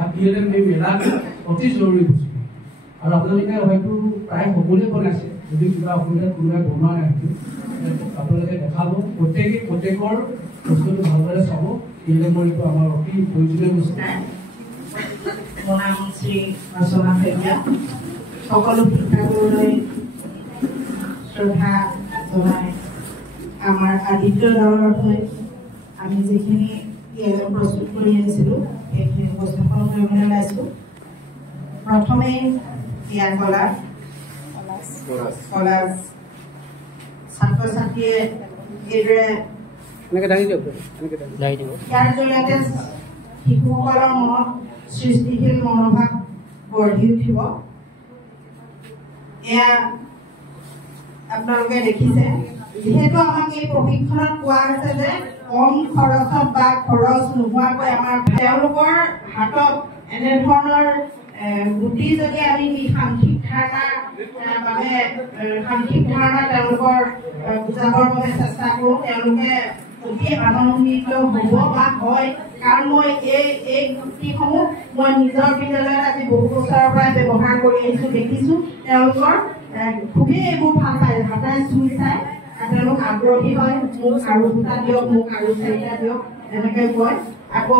বা PLM এই মেলা অতি জৰুৰী বস্তু আৰু আপোনালোকে হয়তো প্ৰায় সকলোৱে বনাইছে যদি কিবা অসুবিধা কোনোবাই বনোৱা নাই আপোনালোকে দেখাব প্ৰত্যেকৰ বস্তুটো ভালদৰে চাব PLMৰ এইটো আমাৰ অতি প্ৰয়োজনীয় বস্তু মোৰ নাম শ্ৰী ৰচনা শইকীয়া সকলো শিক্ষাগুৰুলৈ শ্ৰদ্ধা জনাই আমাৰ আদিত্য দলৰ হৈ আমি যিখিনি PLM প্ৰস্তুত কৰি আনিছিলোঁ সেইখিনি উপস্থাপন কৰিবলৈ ওলাইছোঁ প্ৰথমে ইয়াৰ কলাজ ছাত্ৰ ছাত্ৰীয়ে এইদৰে ইয়াৰ জৰিয়তে শিশুসকলৰ মনত সৃষ্টিশীল মনোভাৱ গঢ়ি উঠিব এয়া আপোনালোকে দেখিছে যিহেতু আমাক এই প্ৰশিক্ষণত কোৱা হৈছে যে কম খৰচত বা খৰচ নোহোৱাকৈ আমাৰ তেওঁলোকৰ হাতত এনেধৰণৰ গুটি যদি আমি সাংখ্যিক ধাৰণা তেওঁলোকৰ বুজাবৰ বাবে চেষ্টা কৰোঁ তেওঁলোকে অতি আনন্দিত হ'ব বা হয় কাৰণ মই এই গুটিসমূহ মই নিজৰ বিদ্যালয়ত আজি বহু বছৰৰ পৰা ব্যৱহাৰ কৰি আহিছোঁ দেখিছোঁ তেওঁলোকৰ খুবেই এইবোৰ ভাল পায় হাতাই চুই চাই তেওঁলোক আগ্ৰহী হয় মোক আৰু দুটা দিয়ক মোক আৰু চাৰিটা দিয়ক এনেকৈ কয় আকৌ